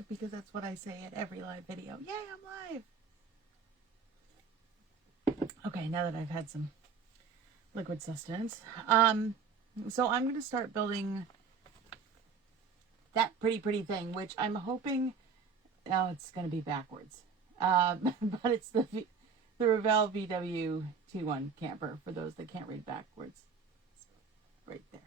live because that's what I say at every live video. Yay, I'm live. Okay, now that I've had some liquid sustenance, so I'm going to start building that pretty thing, which I'm hoping, now it's going to be backwards, but it's the Revell VW T1 Camper, for those that can't read backwards. It's right there.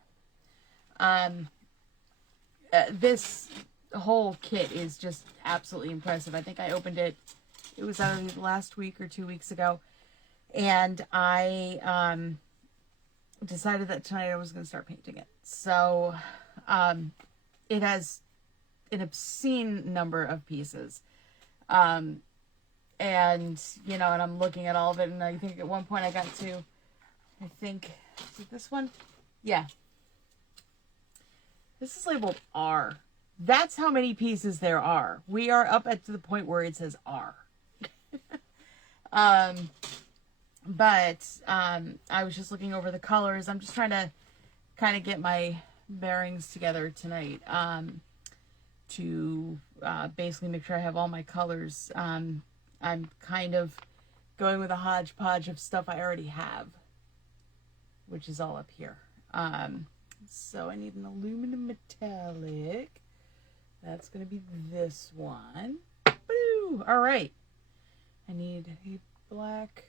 This whole kit is just absolutely impressive. I think I opened it, it was either last week or 2 weeks ago, and I decided that tonight I was going to start painting it. So it has an obscene number of pieces. And, you know, and I'm looking at all of it, and I think at one point I got to, I think, is it this one? Yeah. This is labeled R. That's how many pieces there are. We are up at the point where it says R. But I was just looking over the colors. I'm just trying to kind of get my bearings together tonight to basically make sure I have all my colors. I'm kind of going with a hodgepodge of stuff I already have, which is all up here. So I need an aluminum metallic. That's going to be this one. Woo! All right. I need a black.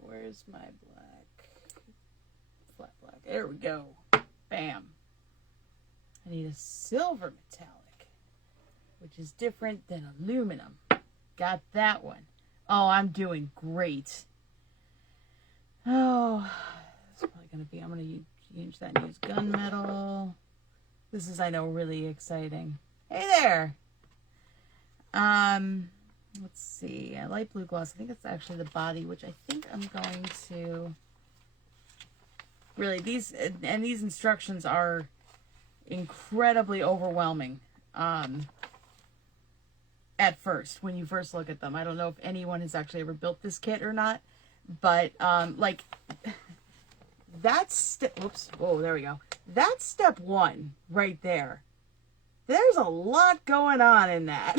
Where's my black? Flat black. There we go. Bam. I need a silver metallic, which is different than aluminum. Got that one. Oh, I'm doing great. Oh, it's probably going to be, I'm going to change that and use gunmetal. This is, I know, really exciting. Hey there. Let's see. A light blue gloss. I think it's actually the body, which I think I'm going to really, these instructions are incredibly overwhelming. At first, when you first look at them. I don't know if anyone has actually ever built this kit or not, but like that's whoops, oh, there we go. That's step one right there. There's a lot going on in that.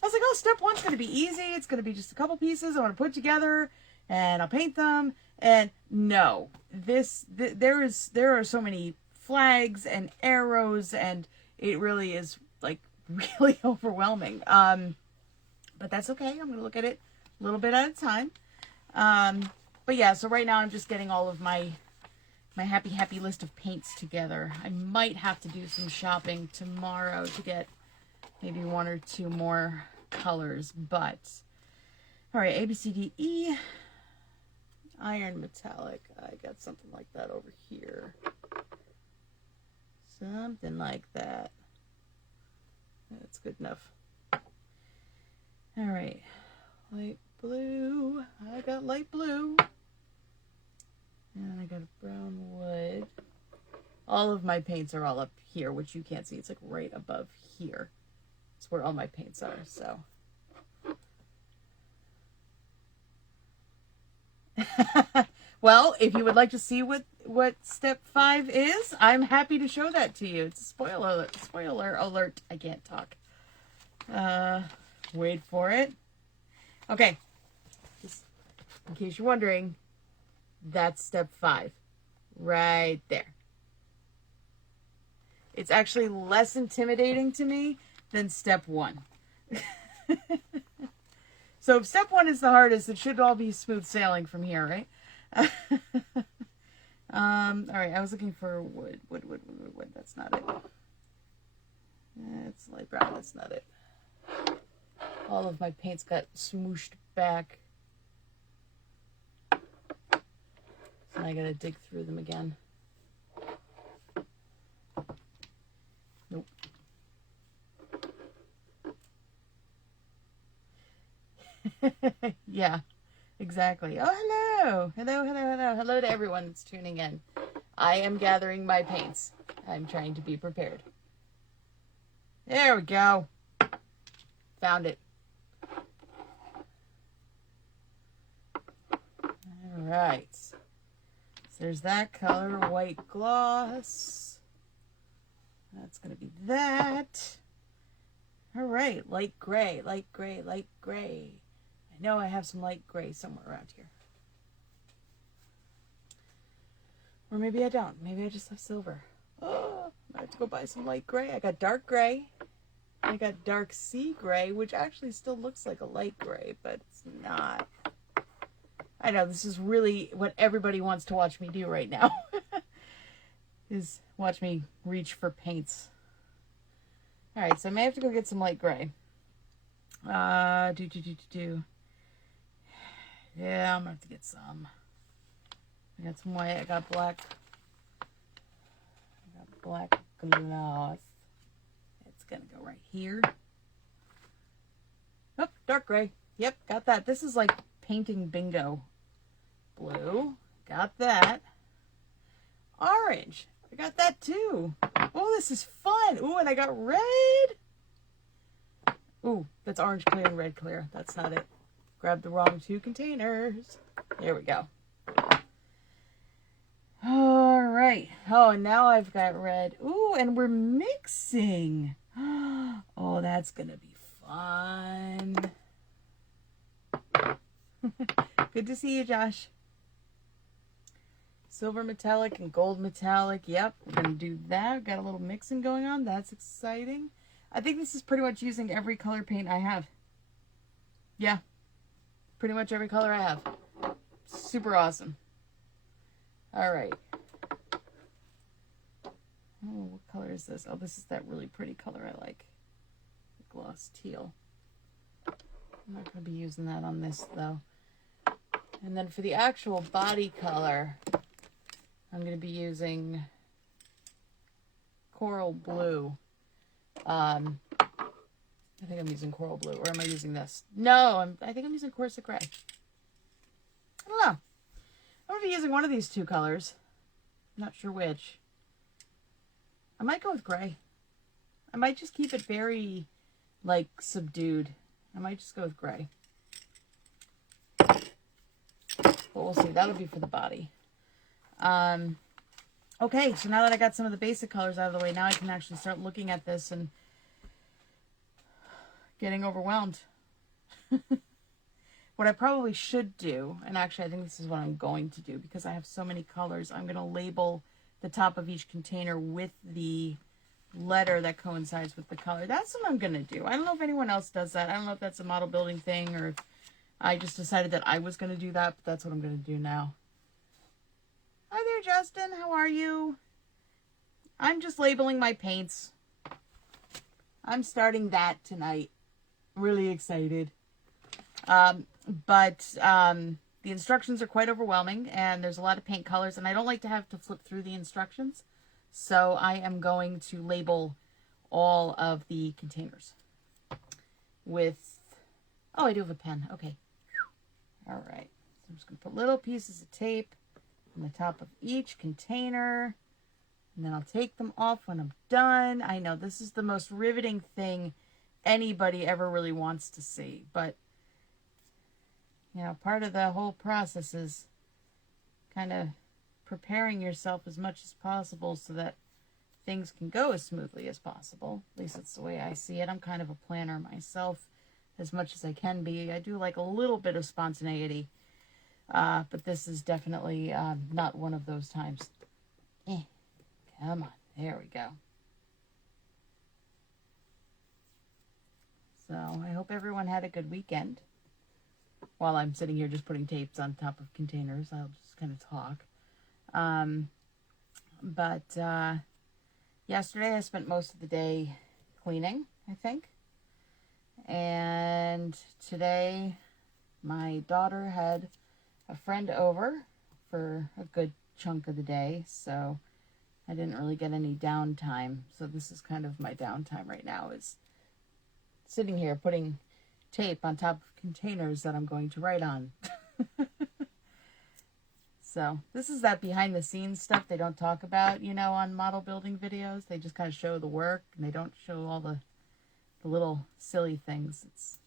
I was like, oh, step one's going to be easy. It's going to be just a couple pieces I want to put together and I'll paint them. And no, there are so many flags and arrows, and it really is like really overwhelming. But that's okay. I'm going to look at it a little bit at a time. But yeah, so right now I'm just getting all of my happy list of paints together. I might have to do some shopping tomorrow to get maybe one or two more colors, but all right, A, B, C, D, E, iron metallic. I got something like that over here. Something like that. That's good enough. All right, light blue. I got light blue. And I got a brown wood. All of my paints are all up here, which you can't see. It's like right above here. It's where all my paints are, so. Well, if you would like to see what step 5 is, I'm happy to show that to you. It's a spoiler alert. I can't talk. Wait for it. Okay. Just in case you're wondering, that's step 5. Right there. It's actually less intimidating to me than step 1. So if step 1 is the hardest, it should all be smooth sailing from here, right? All right, I was looking for wood. That's not it. It's light brown. That's not it. All of my paints got smooshed back. So I gotta dig through them again. Nope. Yeah, exactly. Oh, hello. Hello to everyone that's tuning in. I am gathering my paints. I'm trying to be prepared. There we go. Found it. All right. So there's that color, white gloss. That's going to be that. All right, light gray, light gray, light gray. I know I have some light gray somewhere around here. Or maybe I don't. Maybe I just have silver. Oh, I have to go buy some light gray. I got dark gray. I got dark sea gray, which actually still looks like a light gray, but it's not. I know, this is really what everybody wants to watch me do right now. Is watch me reach for paints. Alright, so I may have to go get some light gray. Yeah, I'm gonna have to get some. I got some white, I got black. I got black gloss. It's gonna go right here. Oh, dark gray. Yep, got that. This is like painting bingo. Blue, got that. Orange, I got that too. Oh, this is fun. Ooh, and I got red. Ooh, that's orange clear and red clear. That's not it. Grabbed the wrong two containers. There we go. All right. Oh, and now I've got red. Ooh, and we're mixing. Oh, that's going to be fun. Good to see you, Josh. Silver metallic and gold metallic. Yep, we're going to do that. Got a little mixing going on. That's exciting. I think this is pretty much using every color paint I have. Yeah, pretty much every color I have. Super awesome. All right. Oh, what color is this? Oh, this is that really pretty color I like. The gloss teal. I'm not going to be using that on this, though. And then for the actual body color, I'm going to be using coral blue. I think I'm using coral blue, or am I using this? No, I think I'm using corset gray. I don't know. I'm going to be using one of these two colors. I'm not sure which. I might go with gray. I might just keep it very, like, subdued. I might just go with gray. But we'll see. That'll be for the body. Okay, so now that I got some of the basic colors out of the way, now I can actually start looking at this and getting overwhelmed. What I probably should do, and actually I think this is what I'm going to do because I have so many colors, I'm going to label the top of each container with the letter that coincides with the color. That's what I'm going to do. I don't know if anyone else does that. I don't know if that's a model building thing or if I just decided that I was going to do that, but that's what I'm going to do now. Hi there, Justin. How are you? I'm just labeling my paints. I'm starting that tonight. Really excited. But the instructions are quite overwhelming, and there's a lot of paint colors, and I don't like to have to flip through the instructions. So I am going to label all of the containers with... Oh, I do have a pen. Okay. All right. So I'm just going to put little pieces of tape on the top of each container, and then I'll take them off when I'm done. I know this is the most riveting thing anybody ever really wants to see, but you know, part of the whole process is kind of preparing yourself as much as possible so that things can go as smoothly as possible. At least that's the way I see it. I'm kind of a planner myself as much as I can be. I do like a little bit of spontaneity, but this is definitely not one of those times. Come on. There we go. So I hope everyone had a good weekend. While I'm sitting here just putting tapes on top of containers, I'll just kind of talk. Yesterday I spent most of the day cleaning, I think. And today my daughter had a friend over for a good chunk of the day, so I didn't really get any downtime. So this is kind of my downtime right now, is sitting here putting tape on top of containers that I'm going to write on. So this is that behind the scenes stuff they don't talk about, you know, on model building videos. They just kind of show the work and they don't show all the little silly things. It's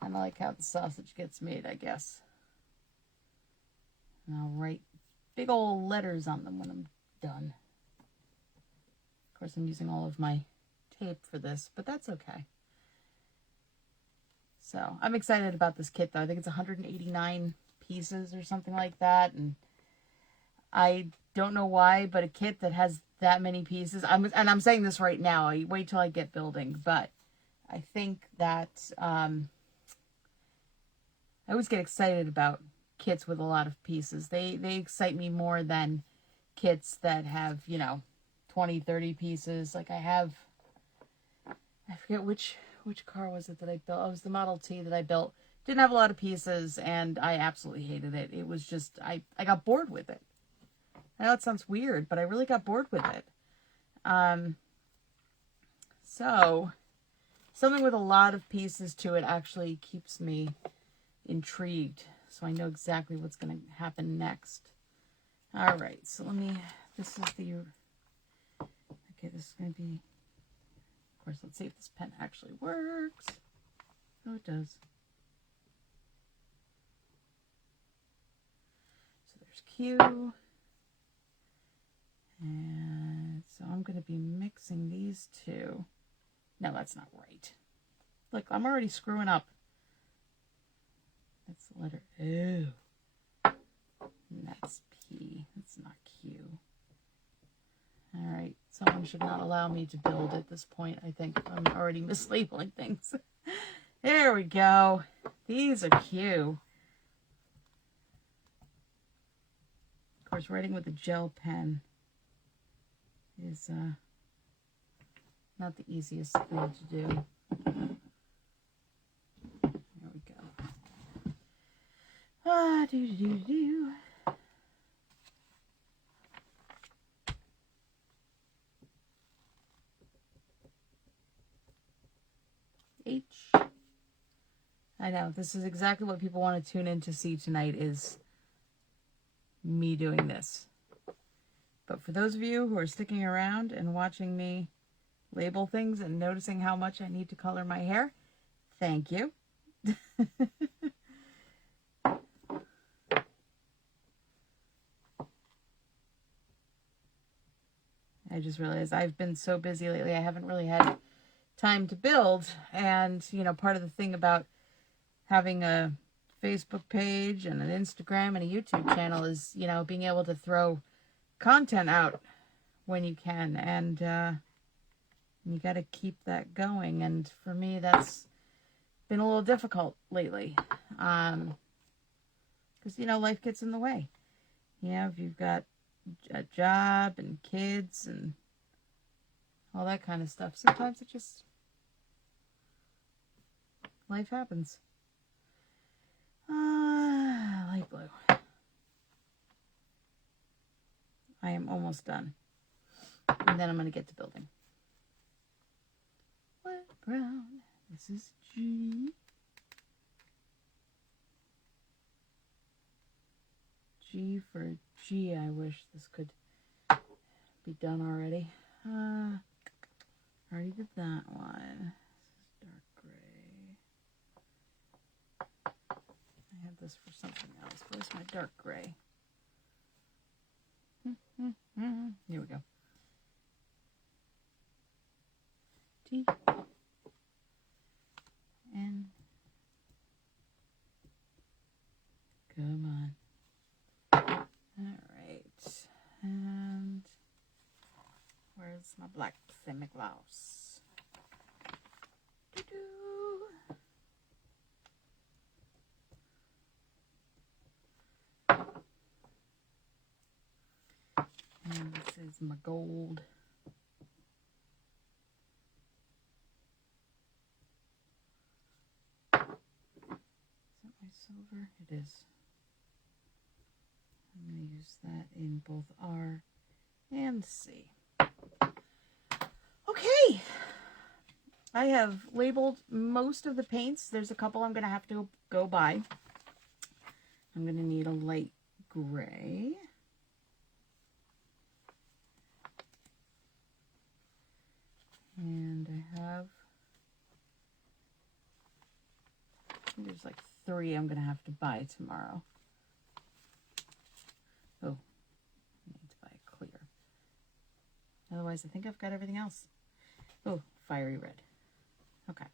kind of like how the sausage gets made, I guess. And I'll write big old letters on them when I'm done. Of course, I'm using all of my tape for this, but that's okay. So I'm excited about this kit, though. I think it's 189 pieces or something like that. And I don't know why, but a kit that has that many pieces, I'm saying this right now, I wait till I get building, but I think that I always get excited about kits with a lot of pieces. They excite me more than kits that have, you know, 20, 30 pieces. Like I forget which car was it that I built. Oh, it was the Model T that I built. Didn't have a lot of pieces, and I absolutely hated it. It was just, I got bored with it. I know it sounds weird, but I really got bored with it. So something with a lot of pieces to it actually keeps me intrigued. So I know exactly what's going to happen next. All right, so this is going to be, of course, let's see if this pen actually works. Oh, it does. So there's Q. And so I'm going to be mixing these two. No, that's not right. Look, I'm already screwing up. That's the letter O. And that's P. That's not Q. All right. Someone should not allow me to build at this point. I think I'm already mislabeling things. There we go. These are Q. Of course, writing with a gel pen is not the easiest thing to do. There we go. H. I know, this is exactly what people want to tune in to see tonight, is me doing this. But for those of you who are sticking around and watching me label things and noticing how much I need to color my hair, thank you. I just realized I've been so busy lately, I haven't really had time to build. And, you know, part of the thing about having a Facebook page and an Instagram and a YouTube channel is, you know, being able to throw content out when you can, and you got to keep that going. And for me, that's been a little difficult lately, because you know, life gets in the way. You know, if you've got a job and kids and all that kind of stuff, sometimes it just, life happens. Light blue. I am almost done. And then I'm going to get to building. Light brown. This is G. G for G. I wish this could be done already. Already did that one. This is dark gray. I have this for something else. Where's my dark gray? Here we go. T. N. Come on. Alright. And where's my black Santa Claus? Doo-doo. And this is my gold. Is that my silver? It is. I'm going to use that in both R and C. Okay. I have labeled most of the paints. There's a couple I'm going to have to go buy. I'm going to need a light gray. And I have, there's like 3 I'm going to have to buy tomorrow. Oh, I need to buy a clear. Otherwise, I think I've got everything else. Oh, fiery red. Okay.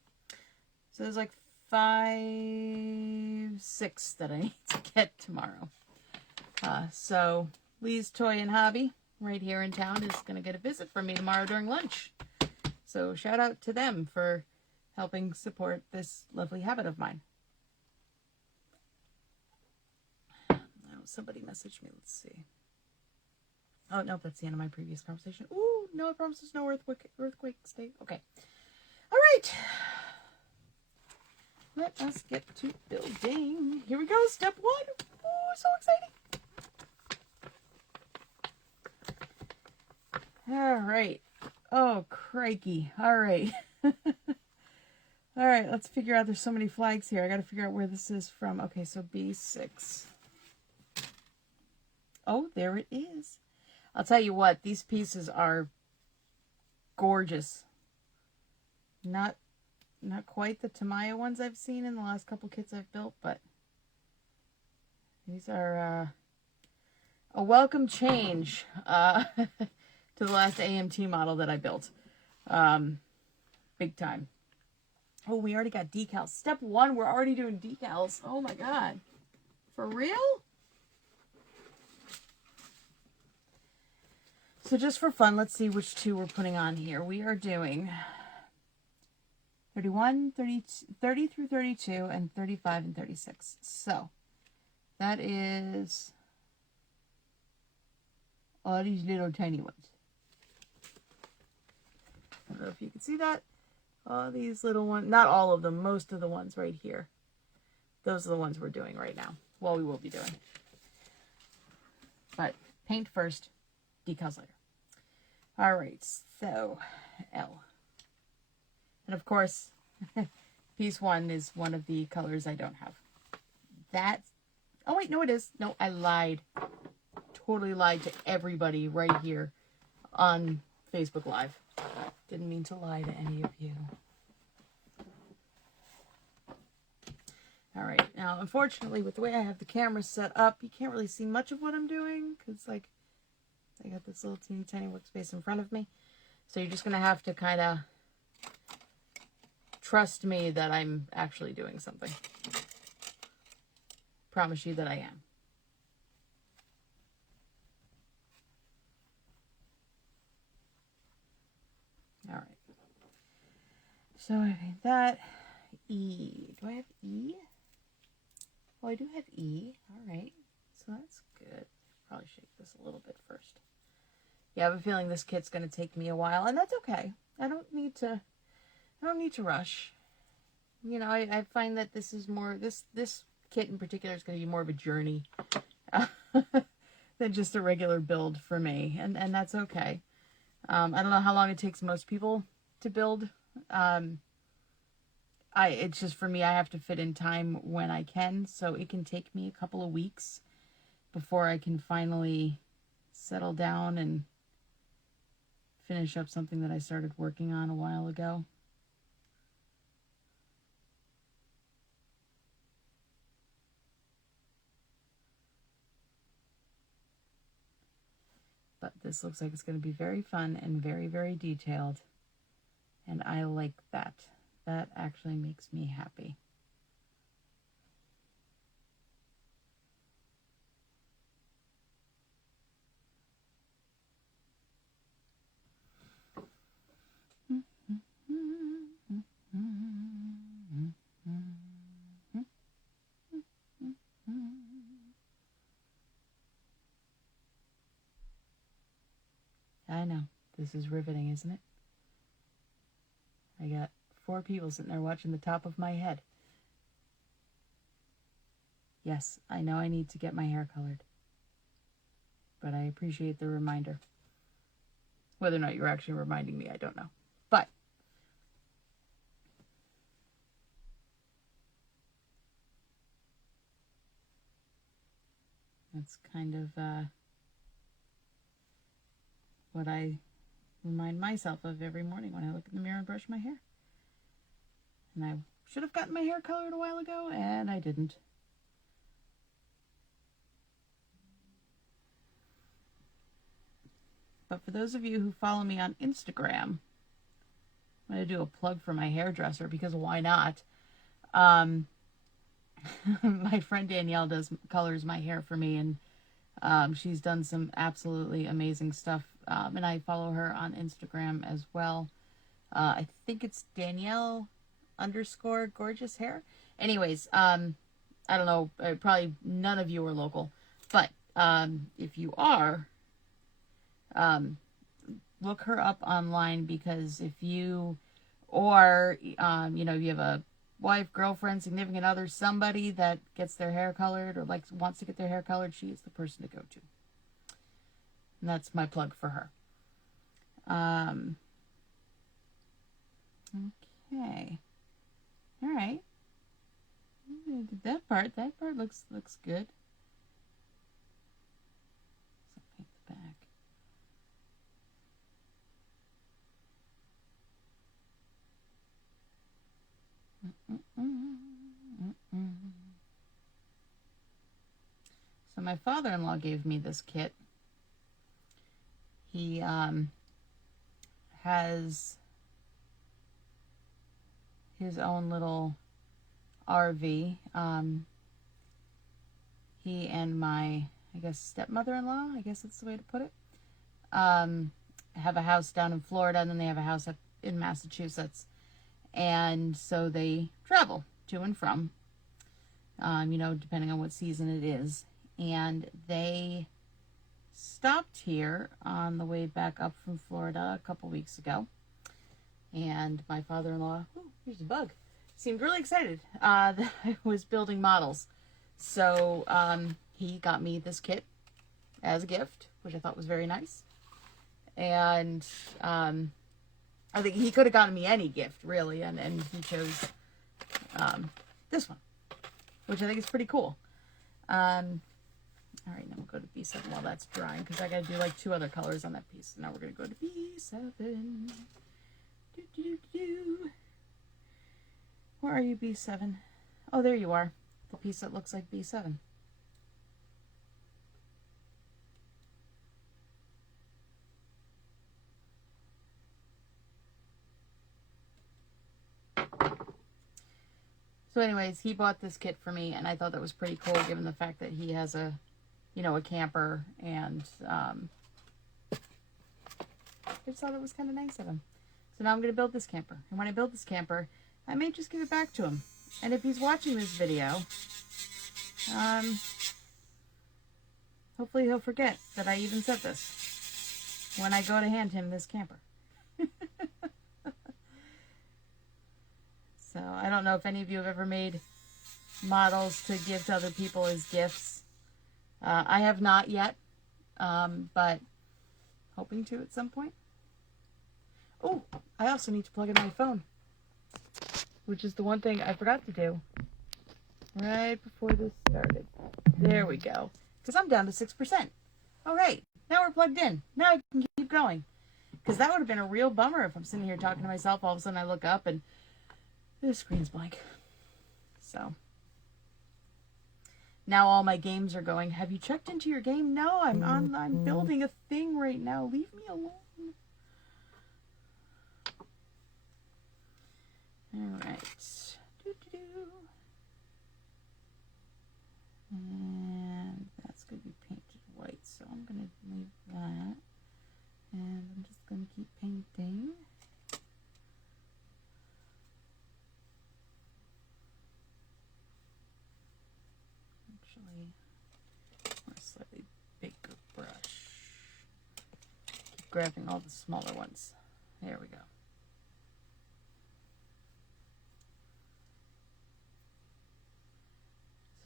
So there's like 5, 6 that I need to get tomorrow. So Lee's Toy and Hobby right here in town is going to get a visit from me tomorrow during lunch. So shout out to them for helping support this lovely habit of mine. Oh, somebody messaged me. Let's see. Oh, no, that's the end of my previous conversation. Ooh, no, I promise there's no earthquake stay. Okay. All right. Let us get to building. Here we go. Step 1. Ooh, so exciting. All right. Oh, crikey. All right. All right, let's figure out. There's so many flags here. I got to figure out where this is from. Okay, so B6. Oh, there it is. I'll tell you what, these pieces are gorgeous. Not quite the Tamiya ones I've seen in the last couple kits I've built, but these are a welcome change to the last AMT model that I built. Big time. Oh, we already got decals. Step 1, we're already doing decals. Oh my God. For real? So just for fun, let's see which 2 we're putting on here. We are doing 31, 30 through 32, and 35 and 36. So that is all these little tiny ones. I don't know if you can see that. All these little ones, not all of them, most of the ones right here. Those are the ones we're doing right now. Well, we will be doing. But paint first, decals later. All right, so L. And of course, piece 1 is one of the colors I don't have. That's, oh wait, no it is. No, I lied. Totally lied to everybody right here on Facebook Live. Didn't mean to lie to any of you. All right, now unfortunately with the way I have the camera set up, you can't really see much of what I'm doing because like I got this little teeny tiny workspace in front of me. So you're just going to have to kind of trust me that I'm actually doing something. Promise you that I am. All right. So I think that E. Do I have E? Oh, I do have E. All right. So that's good. Probably shake this a little bit first. Yeah, I have a feeling this kit's going to take me a while, and that's okay. I don't need to rush. You know, I find that this is more, this kit in particular is going to be more of a journey than just a regular build for me, and that's okay. I don't know how long it takes most people to build. It's just for me, I have to fit in time when I can, so it can take me a couple of weeks before I can finally settle down and finish up something that I started working on a while ago. But this looks like it's going to be very fun and very, very detailed. And I like that. That actually makes me happy. I know. This is riveting, isn't it? I got 4 people sitting there watching the top of my head. Yes, I know I need to get my hair colored. But I appreciate the reminder. Whether or not you're actually reminding me, I don't know. But that's kind of what I remind myself of every morning when I look in the mirror and brush my hair. And I should have gotten my hair colored a while ago, and I didn't. but for those of you who follow me on Instagram, I'm going to do a plug for my hairdresser because why not? My friend Danielle colors my hair for me, and she's done some absolutely amazing stuff. And I follow her on Instagram as well. I think it's Danielle_gorgeous hair. Anyways, I don't know, probably none of you are local, but if you are, look her up online, because if you, or, you know, if you have a wife, girlfriend, significant other, somebody that gets their hair colored or wants to get their hair colored, she is the person to go to. And that's my plug for her. Okay. All right. That part looks good. So paint the back. So my father-in-law gave me this kit. He has his own little RV. He and my, I guess, stepmother-in-law, I guess that's the way to put it, have a house down in Florida, and then they have a house up in Massachusetts. And so they travel to and from, you know, depending on what season it is. And they stopped here on the way back up from Florida a couple weeks ago. And my father-in-law, oh, here's a bug, seemed really excited that I was building models. So he got me this kit as a gift, which I thought was very nice. And I think he could have gotten me any gift, really, and he chose this one, which I think is pretty cool. All right, now we'll go to B7 while that's drying, because I got to do like 2 other colors on that piece. So now we're going to go to B7. Where are you, B7? Oh, there you are. The piece that looks like B7. So anyways, he bought this kit for me, and I thought that was pretty cool, given the fact that he has a, you know, a camper, and I just thought it was kind of nice of him. So now I'm going to build this camper. And when I build this camper, I may just give it back to him. And if he's watching this video, hopefully he'll forget that I even said this when I go to hand him this camper. So I don't know if any of you have ever made models to give to other people as gifts. I have not yet, but hoping to at some point. Oh, I also need to plug in my phone, which is the one thing I forgot to do right before this started. There we go. Because I'm down to 6%. All right, now we're plugged in. Now I can keep going. Because that would have been a real bummer if I'm sitting here talking to myself, all of a sudden I look up and the screen's blank. So now all my games are going. Have you checked into your game? No, I'm building a thing right now. Leave me alone. All right. And that's going to be painted white, so I'm going to leave that. And I'm just going to keep painting. Actually, a slightly bigger brush. Keep grabbing all the smaller ones. There we go.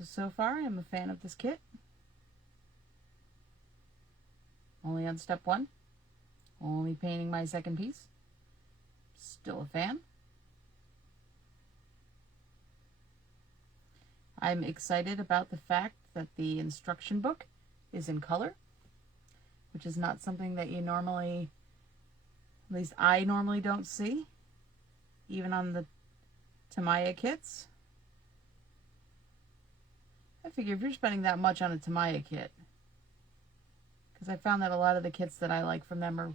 So far, I'm a fan of this kit. Only on step 1. Only painting my second piece. Still a fan. I'm excited about the fact that the instruction book is in color, which is not something that you normally, at least I normally don't see, even on the Tamiya kits. I figure if you're spending that much on a Tamiya kit, because I found that a lot of the kits that I like from them are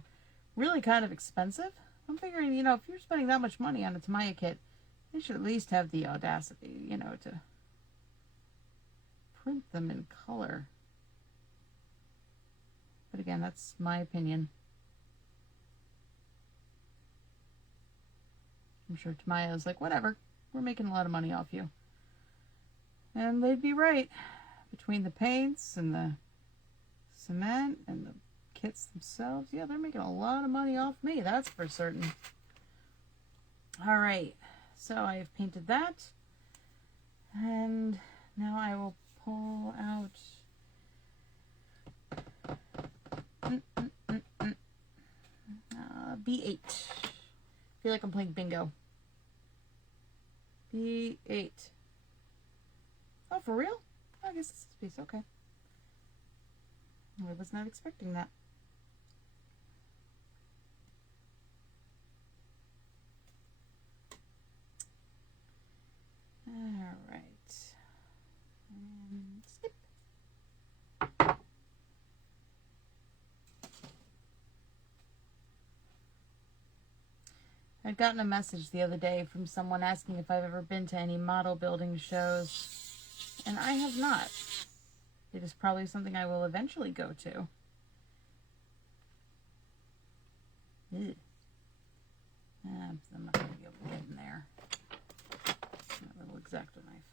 really kind of expensive. I'm figuring, you know, if you're spending that much money on a Tamiya kit, they should at least have the audacity, you know, to print them in color. But again, that's my opinion. I'm sure Tamiya is like, whatever, we're making a lot of money off you. And they'd be right. Between the paints and the cement and the kits themselves, yeah, they're making a lot of money off me, that's for certain. All right, so I have painted that. And now I will pull out B8. I feel like I'm playing bingo. B8. Oh, for real? I guess it's this piece. Okay. I was not expecting that. All right. And snip. I'd gotten a message the other day from someone asking if I've ever been to any model building shows, and I have not. It is probably something I will eventually go to. Ew. I'm not going to be able to get in there. That little X-Acto knife.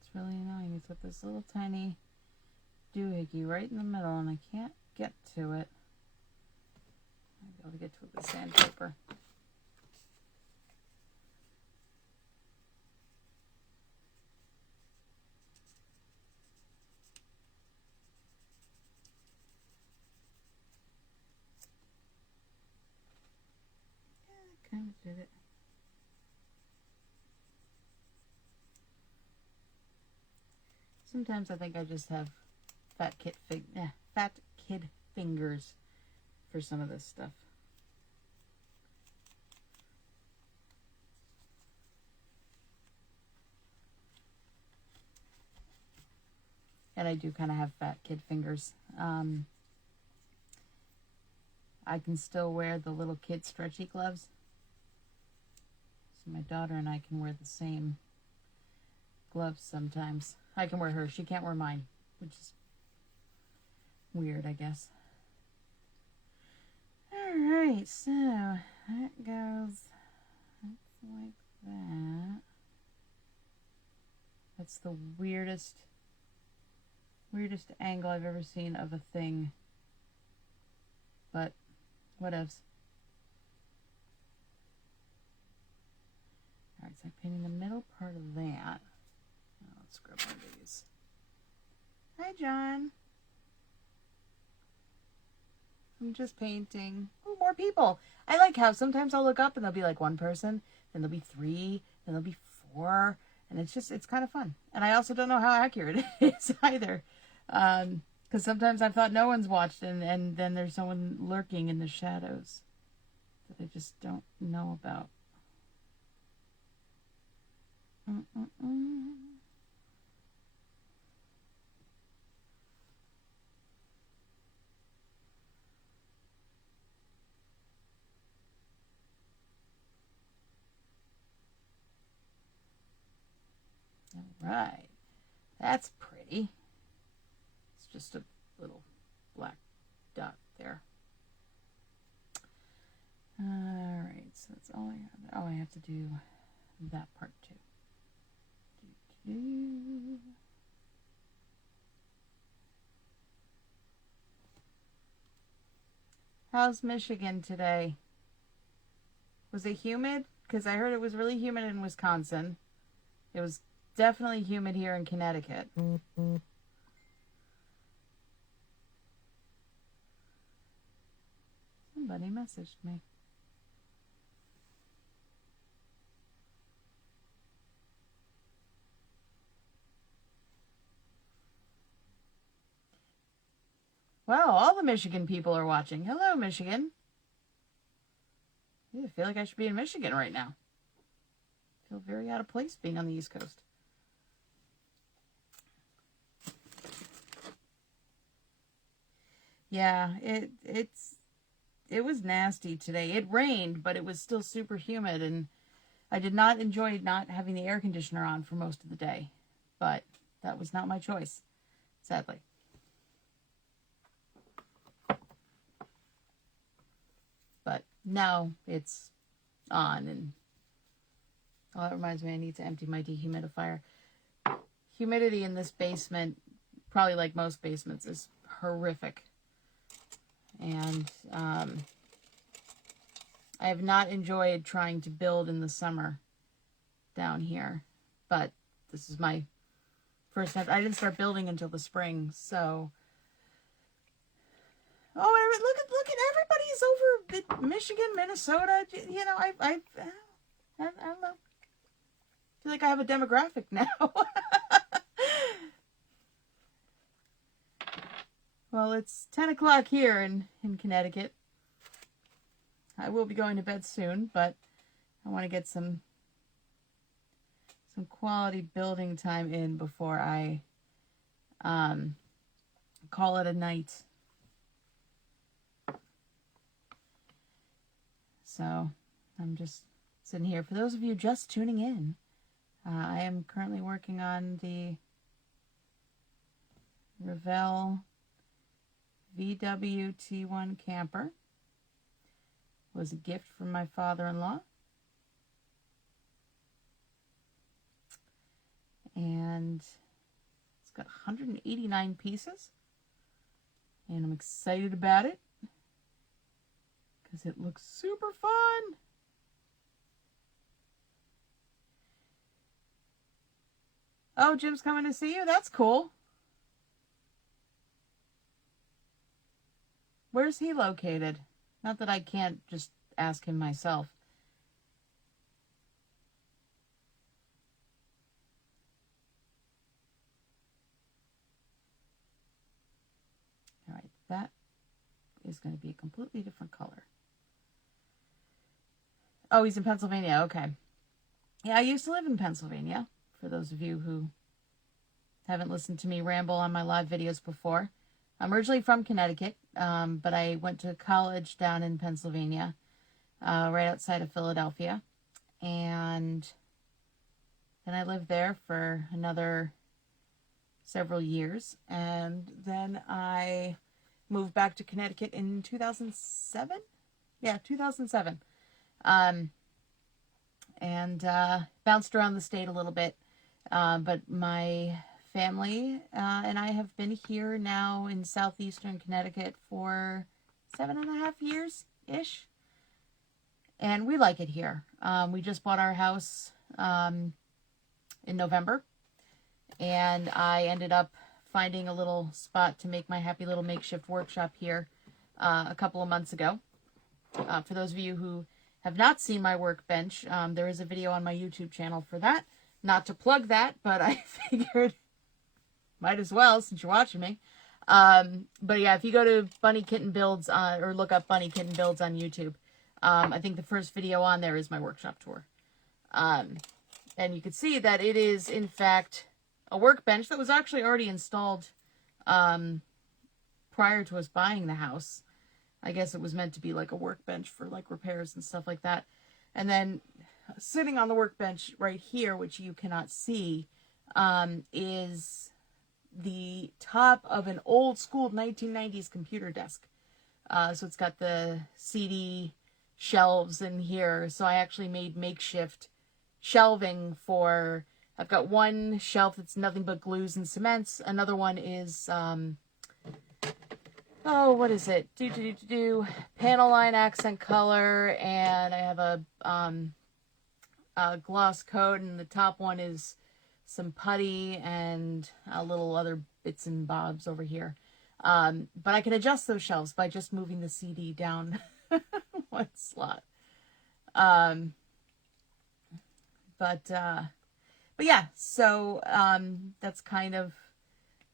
It's really annoying. It's got this little tiny doohickey right in the middle, and I can't get to it. I'll be able to get to it with sandpaper. Yeah, I kind of did it. Sometimes I think I just have fat kid fingers for some of this stuff. And I do kind of have fat kid fingers. I can still wear the little kid stretchy gloves. So my daughter and I can wear the same gloves sometimes. I can wear hers. She can't wear mine, which is weird, I guess. Alright, so that goes like that. That's the weirdest angle I've ever seen of a thing. But whatevs. Alright, so I'm painting the middle part of that. Oh, let's grab one of these. Hi, John. I'm just painting. Oh, more people. I like how sometimes I'll look up and there'll be like one person, then there'll be 3, then there'll be 4, and it's kind of fun. And I also don't know how accurate it is either. Because sometimes I've thought no one's watched, and then there's someone lurking in the shadows that I just don't know about. Alright, that's pretty. It's just a little black dot there. Alright, so that's all I have. Oh, I have to do that part too. How's Michigan today? Was it humid? Because I heard it was really humid in Wisconsin. It was definitely humid here in Connecticut. Somebody messaged me. Wow, all the Michigan people are watching. Hello, Michigan. I feel like I should be in Michigan right now. I feel very out of place being on the East Coast. Yeah, it was nasty today. It rained, but it was still super humid, and I did not enjoy not having the air conditioner on for most of the day. But that was not my choice, sadly. But now it's on, and oh, that reminds me, I need to empty my dehumidifier. Humidity in this basement, probably like most basements, is horrific. And I have not enjoyed trying to build in the summer down here, but this is my first time. I didn't start building until the spring, so. Oh, look at everybody's over Michigan, Minnesota. You know, I don't know. I feel like I have a demographic now. Well, it's 10 o'clock here in Connecticut. I will be going to bed soon, but I want to get some quality building time in before I call it a night. So I'm just sitting here. For those of you just tuning in, I am currently working on the Revell VW T1 Camper. It was a gift from my father-in-law. And it's got 189 pieces. And I'm excited about it because it looks super fun. Oh, Jim's coming to see you? That's cool. Where's he located? Not that I can't just ask him myself. All right, that is going to be a completely different color. Oh, he's in Pennsylvania. Okay. Yeah, I used to live in Pennsylvania, for those of you who haven't listened to me ramble on my live videos before. I'm originally from Connecticut, but I went to college down in Pennsylvania, right outside of Philadelphia. And then I lived there for another several years. And then I moved back to Connecticut in 2007. Yeah, 2007. And bounced around the state a little bit. But my family and I have been here now in southeastern Connecticut for 7.5 years-ish. And we like it here. We just bought our house in November. And I ended up finding a little spot to make my happy little makeshift workshop here a couple of months ago. For those of you who have not seen my workbench, there is a video on my YouTube channel for that. Not to plug that, but I figured might as well since you're watching me. But yeah, if you go to Bunny Kitten Builds or look up Bunny Kitten Builds on YouTube, I think the first video on there is my workshop tour. And you can see that it is, in fact, a workbench that was actually already installed prior to us buying the house. I guess it was meant to be like a workbench for like repairs and stuff like that. And then sitting on the workbench right here, which you cannot see, is the top of an old school 1990s computer desk. So it's got the CD shelves in here. So I actually made makeshift shelving for, I've got one shelf that's nothing but glues and cements. Another one is, oh, what is it? Panel line accent color, and I have a gloss coat, and the top one is some putty and a little other bits and bobs over here. But I can adjust those shelves by just moving the CD down one slot. But yeah, so that's kind of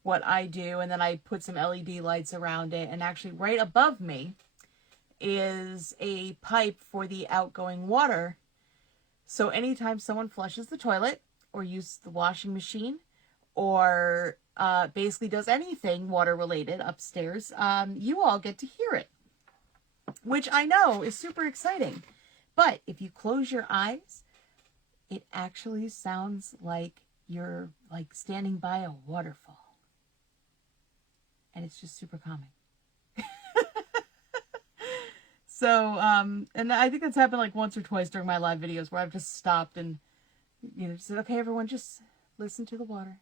what I do, and then I put some LED lights around it, and actually right above me is a pipe for the outgoing water. So anytime someone flushes the toilet or uses the washing machine or basically does anything water related upstairs, you all get to hear it, which I know is super exciting. But if you close your eyes, it actually sounds like you're like standing by a waterfall. And it's just super calming. So, and I think that's happened like once or twice during my live videos where I've just stopped and, you know, said, okay, everyone, just listen to the water.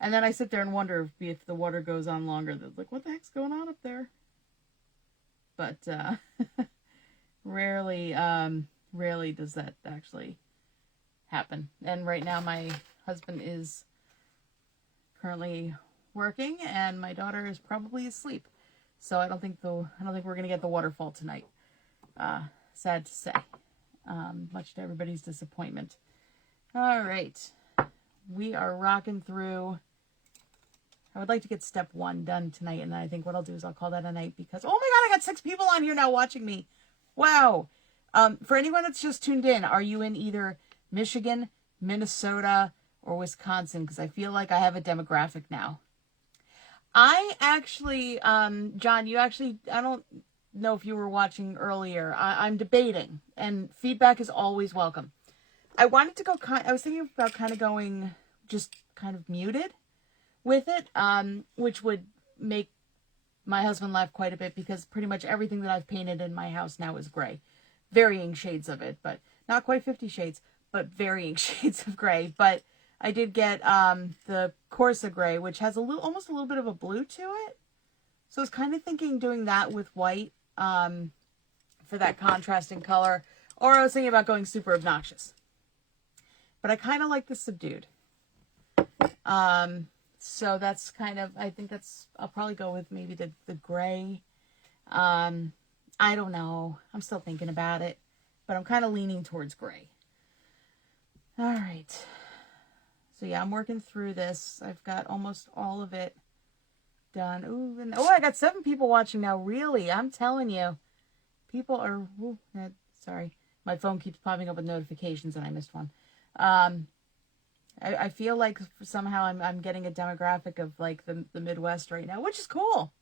And then I sit there and wonder if the water goes on longer. They're like, what the heck's going on up there? But rarely does that actually happen. And right now my husband is currently working and my daughter is probably asleep. So I don't think we're gonna get the waterfall tonight. Sad to say, much to everybody's disappointment. All right, we are rocking through. I would like to get step 1 done tonight, and then I think what I'll do is I'll call that a night because, oh my God, I got 6 people on here now watching me. Wow. For anyone that's just tuned in, are you in either Michigan, Minnesota, or Wisconsin? Because I feel like I have a demographic now. I actually, John, I don't know if you were watching earlier. I'm debating, and feedback is always welcome. I wanted to go, I was thinking about kind of going just kind of muted with it, which would make my husband laugh quite a bit because pretty much everything that I've painted in my house now is gray. Varying shades of it, but not quite 50 shades, but varying shades of gray. But I did get the Corsa gray, which has almost a little bit of a blue to it. So I was kind of thinking doing that with white for that contrasting color. Or I was thinking about going super obnoxious. But I kind of like the subdued. So that's kind of, I think I'll probably go with maybe the gray. I don't know. I'm still thinking about it. But I'm kind of leaning towards gray. All right. So yeah, I'm working through this. I've got almost all of it done. Ooh, and I got 7 people watching now. Really, I'm telling you, people are. Sorry, my phone keeps popping up with notifications, and I missed one. I feel like somehow I'm getting a demographic of like the Midwest right now, which is cool.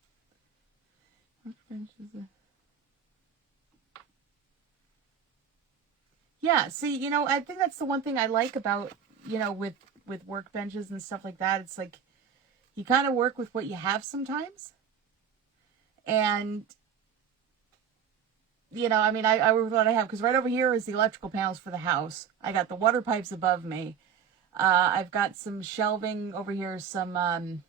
Yeah, see, you know, I think that's the one thing I like about, you know, with workbenches and stuff like that. It's like you kind of work with what you have sometimes. And, you know, I mean, I work with what I have because right over here is the electrical panels for the house. I got the water pipes above me. I've got some shelving over here, some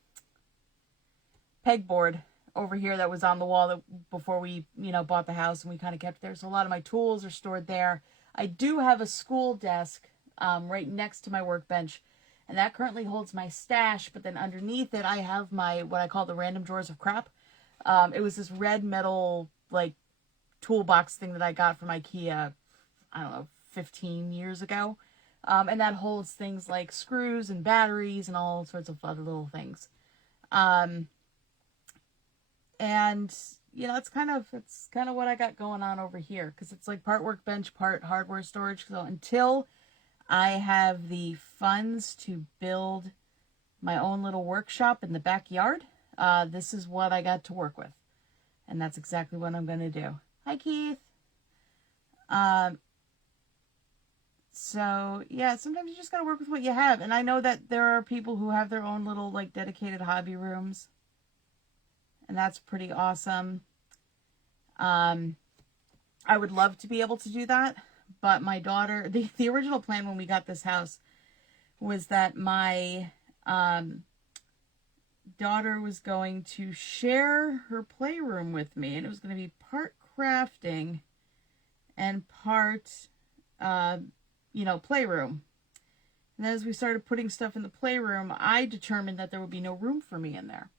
pegboard over here that was on the wall before we, you know, bought the house, and we kind of kept there. So a lot of my tools are stored there. I do have a school desk right next to my workbench, and that currently holds my stash, but then underneath it I have my, what I call the random drawers of crap. It was this red metal, like, toolbox thing that I got from IKEA, I don't know, 15 years ago. And that holds things like screws and batteries and all sorts of other little things. And, you know, it's kind of what I got going on over here, because it's like part workbench, part hardware storage. So until I have the funds to build my own little workshop in the backyard, this is what I got to work with. And that's exactly what I'm going to do. Hi, Keith. So, yeah, sometimes you just got to work with what you have. And I know that there are people who have their own little, like, dedicated hobby rooms. And that's pretty awesome. I would love to be able to do that. But my daughter, the original plan when we got this house was that my daughter was going to share her playroom with me. And it was going to be part crafting and part, you know, playroom. And then as we started putting stuff in the playroom, I determined that there would be no room for me in there.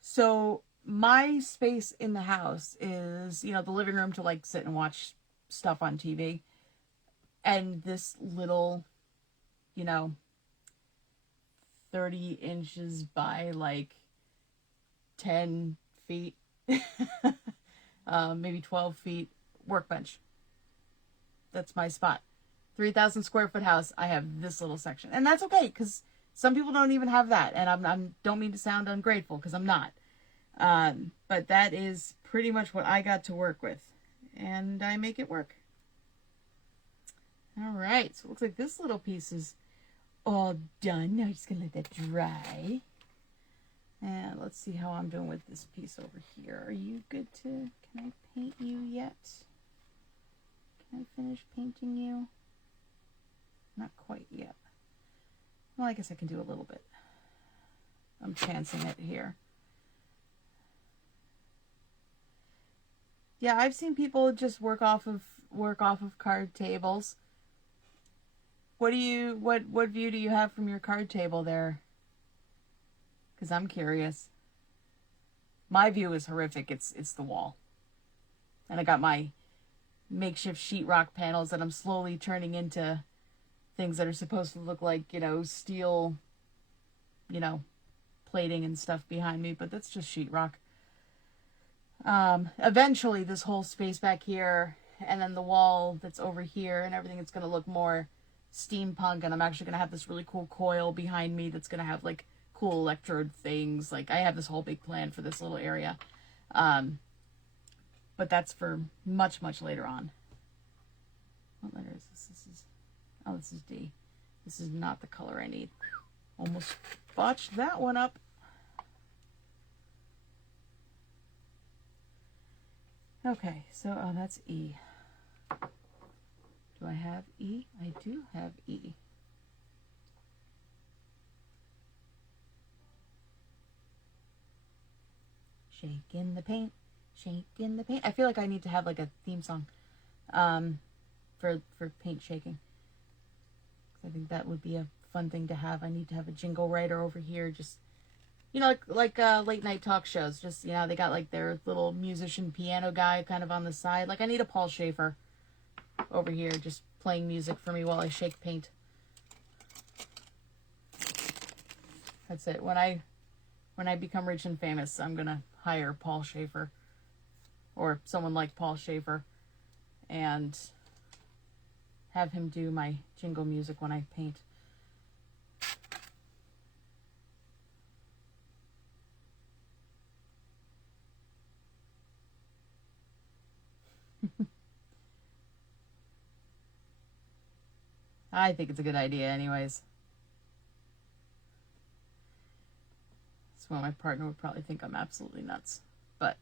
So my space in the house is, you know, the living room to like sit and watch stuff on TV. And this little, you know, 30 inches by like 10 feet, maybe 12 feet workbench. That's my spot. 3,000 square foot house. I have this little section, and that's okay because some people don't even have that. And I'm don't mean to sound ungrateful because I'm not. But that is pretty much what I got to work with, and I make it work. All right, so it looks like this little piece is all done. Now I'm just gonna let that dry. And let's see how I'm doing with this piece over here. Are you good to, can I paint you yet? Can I finish painting you? Not quite yet. Well, I guess I can do a little bit. I'm chancing it here. Yeah, I've seen people just work off of card tables. What view do you have from your card table there? Because I'm curious. My view is horrific. It's the wall. And I got my makeshift sheetrock panels that I'm slowly turning into things that are supposed to look like, steel, plating and stuff behind me, but that's just sheetrock. Eventually this whole space back here and then the wall that's over here and everything, it's going to look more steampunk, and I'm actually going to have this really cool coil behind me that's going to have like cool electrode things. Like I have this whole big plan for this little area. But that's for much, much later on. What letter is this? This is D. This is not the color I need. Almost botched that one up. Okay, so that's E. Do I have E? I do have E. Shaking the paint, shaking the paint. I feel like I need to have like a theme song for paint shaking. I think that would be a fun thing to have. I need to have a jingle writer over here, just like late night talk shows. Just they got like their little musician piano guy kind of on the side. Like I need a Paul Schaefer over here just playing music for me while I shake paint. That's it. When I become rich and famous, I'm gonna hire Paul Schaefer or someone like Paul Schaefer and have him do my jingle music when I paint. I think it's a good idea anyways. So my partner would probably think I'm absolutely nuts, but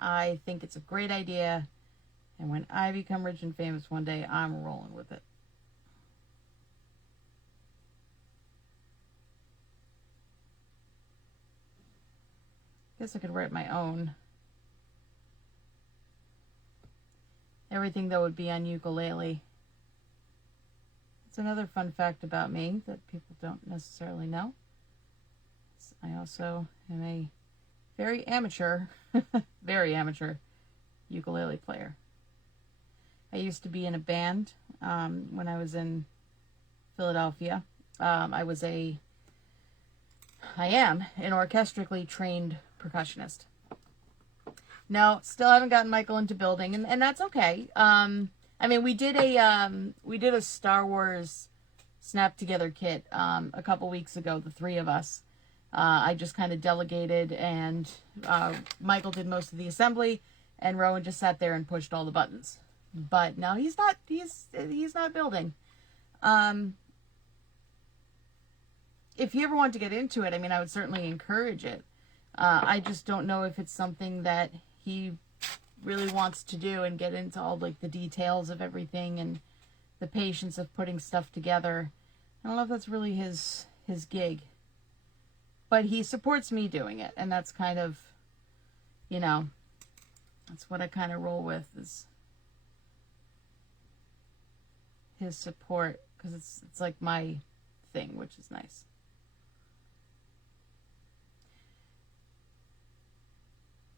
I think it's a great idea, and when I become rich and famous one day, I'm rolling with it. Guess I could write my own. Everything though would be on ukulele. It's another fun fact about me that people don't necessarily know. I also am a very amateur ukulele player. I used to be in a band when I was in Philadelphia. I am an orchestrically trained percussionist. No, still haven't gotten Michael into building, and that's okay. I mean, we did a Star Wars snap together kit a couple weeks ago, the three of us. I just kind of delegated, and Michael did most of the assembly, and Rowan just sat there and pushed all the buttons. But no, he's not building. If you ever want to get into it, I mean, I would certainly encourage it. I just don't know if it's something that he really wants to do and get into all like the details of everything and the patience of putting stuff together. I don't know if that's really his gig. But he supports me doing it, and that's kind of, that's what I kind of roll with, is his support, because it's like my thing, which is nice.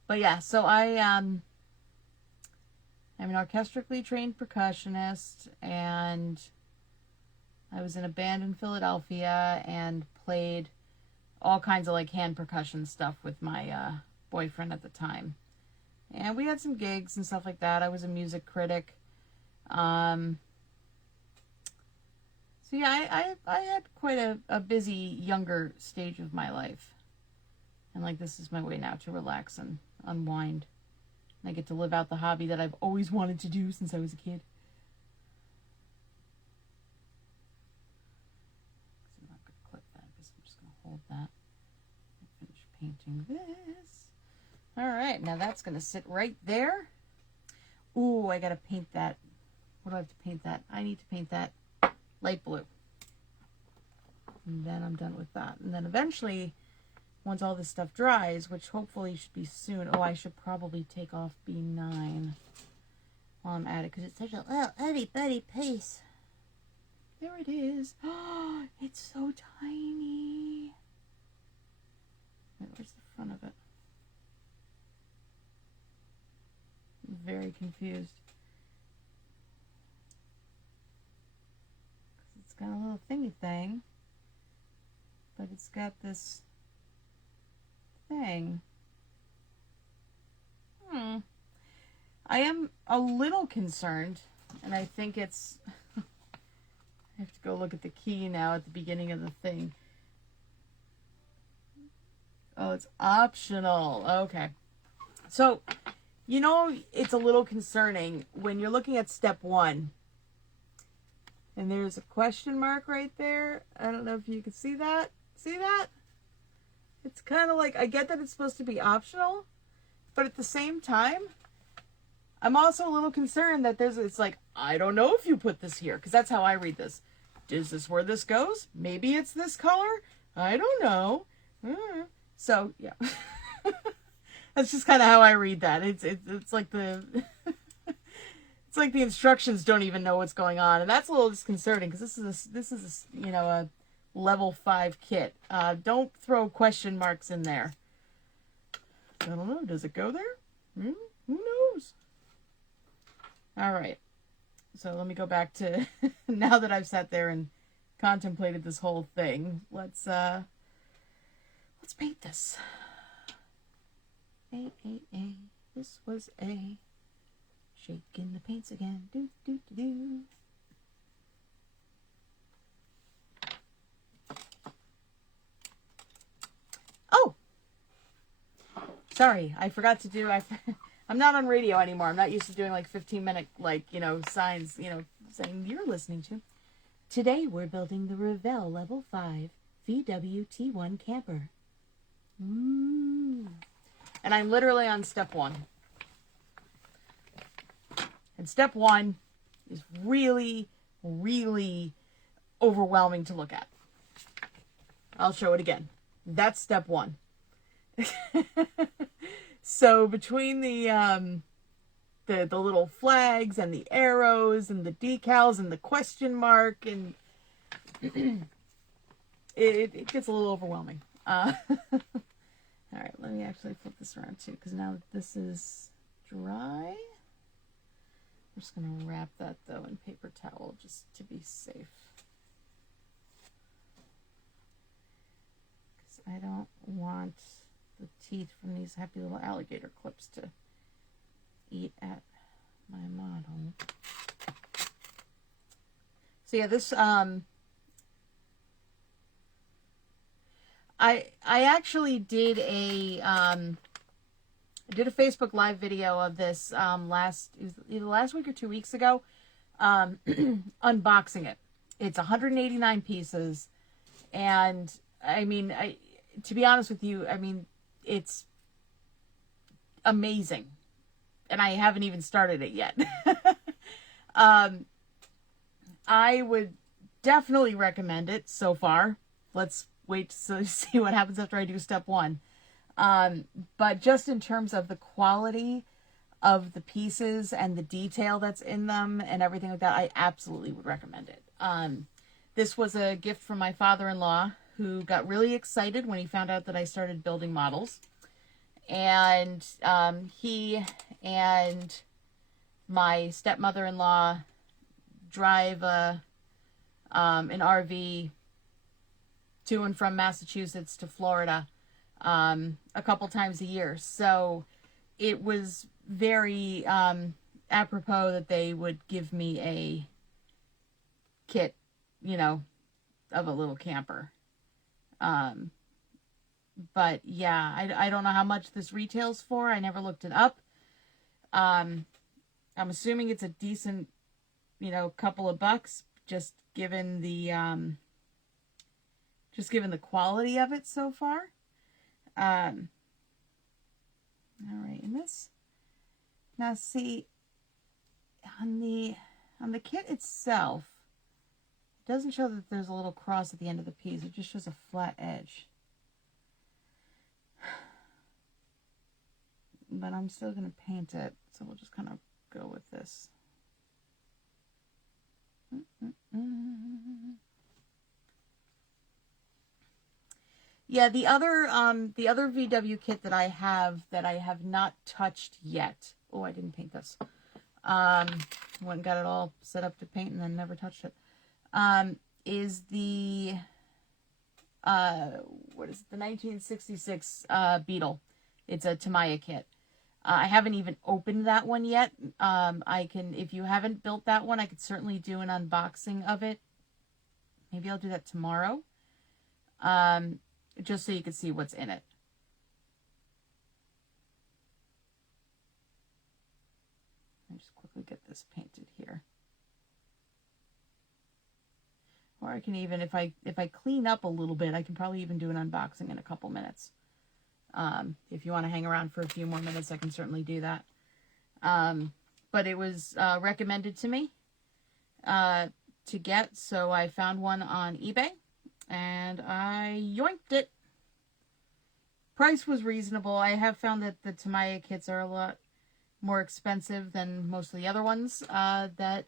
But yeah, so I'm an orchestrically trained percussionist, and I was in a band in Philadelphia and played all kinds of like hand percussion stuff with my boyfriend at the time. And we had some gigs and stuff like that. I was a music critic. So yeah, I had quite a busy younger stage of my life. And like this is my way now to relax and unwind. And I get to live out the hobby that I've always wanted to do since I was a kid. So I'm not going to clip that because I'm just going to hold that and finish painting this. All right, now that's going to sit right there. Ooh, I got to paint that. What do I have to paint that? I need to paint that light blue. And then I'm done with that. And then eventually, once all this stuff dries, which hopefully should be soon. Oh, I should probably take off B9 while I'm at it because it's such a little itty-bitty piece. There it is. Oh, it's so tiny. Wait, where's the front of it? I'm very confused. It's got a little thingy thing, but it's got this thing. I am a little concerned, and I think it's... I have to go look at the key now at the beginning of the thing. Oh, it's optional. Okay. So, you know, it's a little concerning when you're looking at step 1. And there's a question mark right there. I don't know if you can see that. See that? It's kind of like, I get that it's supposed to be optional, but at the same time, I'm also a little concerned that it's like, I don't know if you put this here, because that's how I read this. Is this where this goes? Maybe it's this color? I don't know. So, yeah. That's just kind of how I read that. It's like the... It's like the instructions don't even know what's going on, and that's a little disconcerting because this is you know, a level 5 kit. Don't throw question marks in there. I don't know. Does it go there? Who knows? All right. So let me go back to now that I've sat there and contemplated this whole thing. Let's paint this. A. This was A. Shaking the paints again. Do, do, do, do. Oh! Sorry, I forgot to do... I'm not on radio anymore. I'm not used to doing like 15-minute, like, you know, signs, you know, saying you're listening to. Today we're building the Revell Level 5 VW T1 Camper. And I'm literally on step 1. And step 1 is really, really overwhelming to look at. I'll show it again. That's step 1. So between the little flags and the arrows and the decals and the question mark and it gets a little overwhelming. All right, let me actually flip this around too, because now that this is dry. I'm just going to wrap that, though, in paper towel just to be safe. Because I don't want the teeth from these happy little alligator clips to eat at my model. So, yeah, this, I actually did a Facebook Live video of this either last week or 2 weeks ago, unboxing it. It's 189 pieces, and I mean, to be honest with you, I mean, it's amazing, and I haven't even started it yet. I would definitely recommend it so far. Let's wait to see what happens after I do step 1. But just in terms of the quality of the pieces and the detail that's in them and everything like that, I absolutely would recommend it. This was a gift from my father-in-law, who got really excited when he found out that I started building models. And he and my stepmother-in-law drive a an RV to and from Massachusetts to Florida a couple times a year. So it was very apropos that they would give me a kit, you know, of a little camper. But yeah, I don't know how much this retails for. I never looked it up. I'm assuming it's a decent, you know, couple of bucks, just given the quality of it so far. All right, and this, now see, on the kit itself, it doesn't show that there's a little cross at the end of the piece. It just shows a flat edge. But I'm still going to paint it, so we'll just kind of go with this. Yeah, the other VW kit that I have not touched yet. Oh, I didn't paint this. Went and got it all set up to paint and then never touched it. Is the what is it? The 1966 Beetle. It's a Tamiya kit. I haven't even opened that one yet. I can, if you haven't built that one, I could certainly do an unboxing of it. Maybe I'll do that tomorrow. Just so you can see what's in it. I'll just quickly get this painted here. Or I can even, if I clean up a little bit, I can probably even do an unboxing in a couple minutes. If you want to hang around for a few more minutes, I can certainly do that. But it was recommended to me to get, so I found one on eBay, and I yoinked it. Price was reasonable. I have found that the Tamiya kits are a lot more expensive than most of the other ones that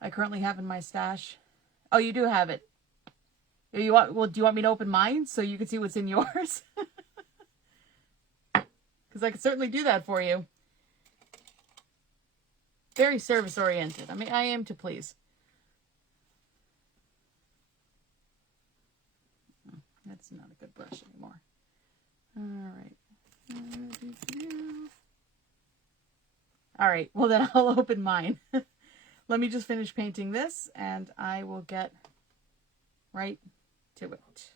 I currently have in my stash. Oh, you do have it. You want? Well, do you want me to open mine so you can see what's in yours? Because I could certainly do that for you. Very service oriented. I mean, I am to please. Oh, that's not a good brush anymore. All right. All right. Well, then I'll open mine. Let me just finish painting this, and I will get right to it.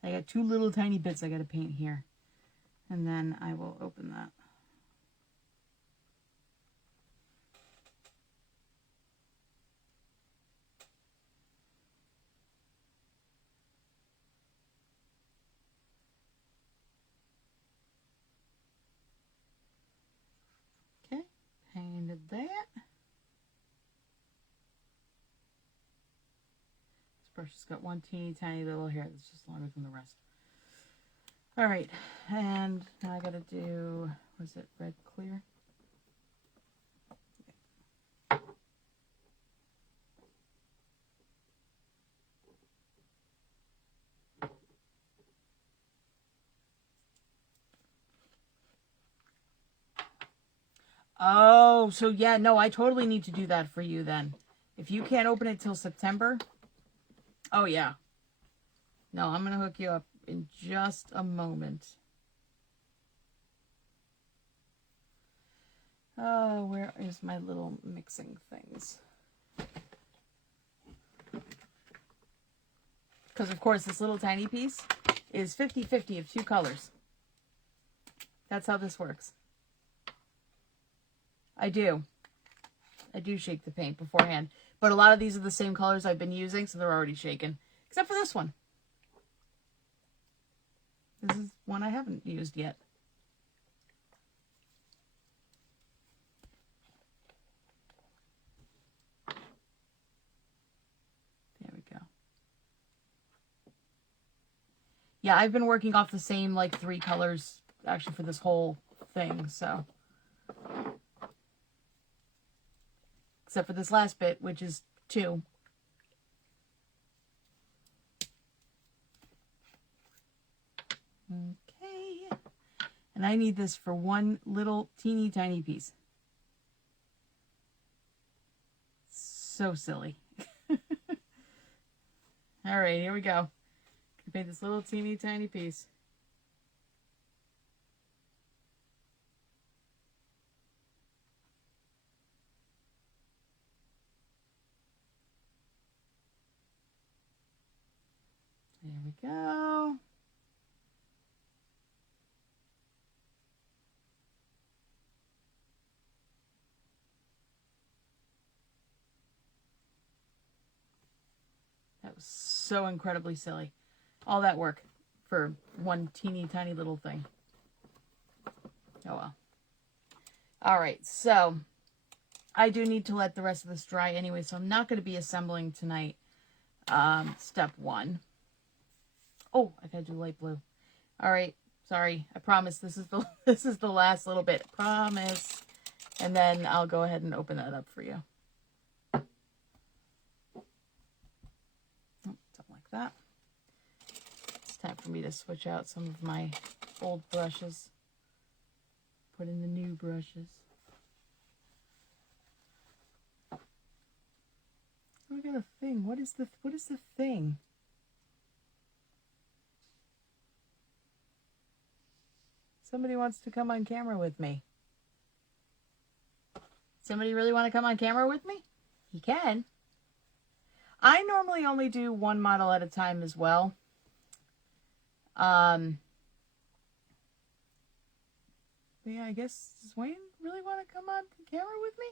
I got two little tiny bits I got to paint here, and then I will open that. Okay, painted that. Brush has got one teeny tiny little hair that's just longer than the rest. All right, and now I gotta do, was it red clear? Yeah. Oh, so yeah, no, I totally need to do that for you then. If you can't open it till September, oh yeah. No, I'm going to hook you up in just a moment. Oh, where is my little mixing things? Because, of course, this little tiny piece is 50-50 of two colors. That's how this works. I do shake the paint beforehand. But a lot of these are the same colors I've been using, so they're already shaken. Except for this one. This is one I haven't used yet. There we go. Yeah, I've been working off the same, like, 3 colors, actually, for this whole thing, so. Except for this last bit, which is 2. Okay. And I need this for one little teeny tiny piece. So silly. All right, here we go. Gonna paint this little teeny tiny piece. There we go. That was so incredibly silly. All that work for one teeny tiny little thing. Oh well. All right, so I do need to let the rest of this dry anyway, so I'm not going to be assembling tonight. Step 1. Oh, I gotta do light blue. All right, sorry. I promise this is the last little bit. Promise. And then I'll go ahead and open that up for you. Something like that. It's time for me to switch out some of my old brushes. Put in the new brushes. Oh, I got a thing. What is the thing? Somebody wants to come on camera with me. Somebody really want to come on camera with me? You can. I normally only do one model at a time as well. Yeah, I guess, does Wayne really want to come on camera with me?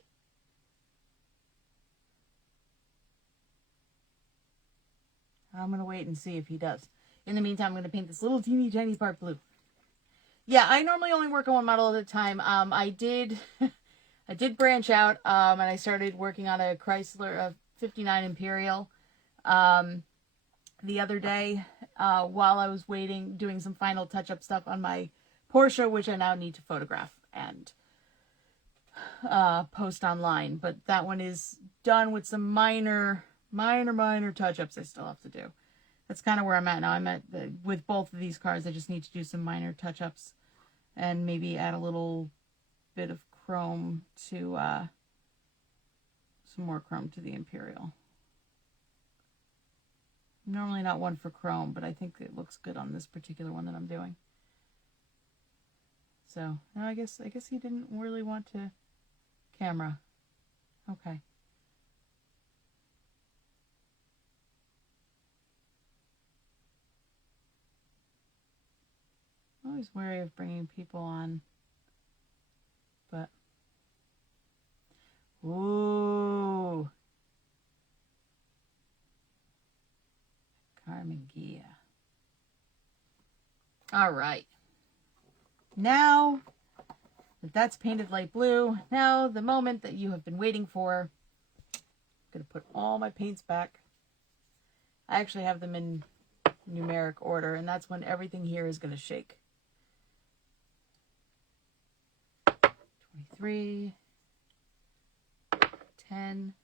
I'm going to wait and see if he does. In the meantime, I'm going to paint this little teeny tiny part blue. Yeah, I normally only work on one model at a time. I did branch out, and I started working on a Chrysler 59 Imperial the other day while I was waiting, doing some final touch-up stuff on my Porsche, which I now need to photograph and post online. But that one is done with some minor touch-ups I still have to do. That's kind of where I'm at now. I'm at with both of these cars. I just need to do some minor touch-ups and maybe add a little bit of chrome to some more chrome to the Imperial. I'm normally not one for chrome, but I think it looks good on this particular one that I'm doing. So, no, I guess he didn't really want to camera. Okay. I'm always wary of bringing people on, but ooh, Carmen Gia. All right. Now that that's painted light blue, now the moment that you have been waiting for. I'm going to put all my paints back. I actually have them in numeric order, and that's when everything here is going to shake. 23, 10,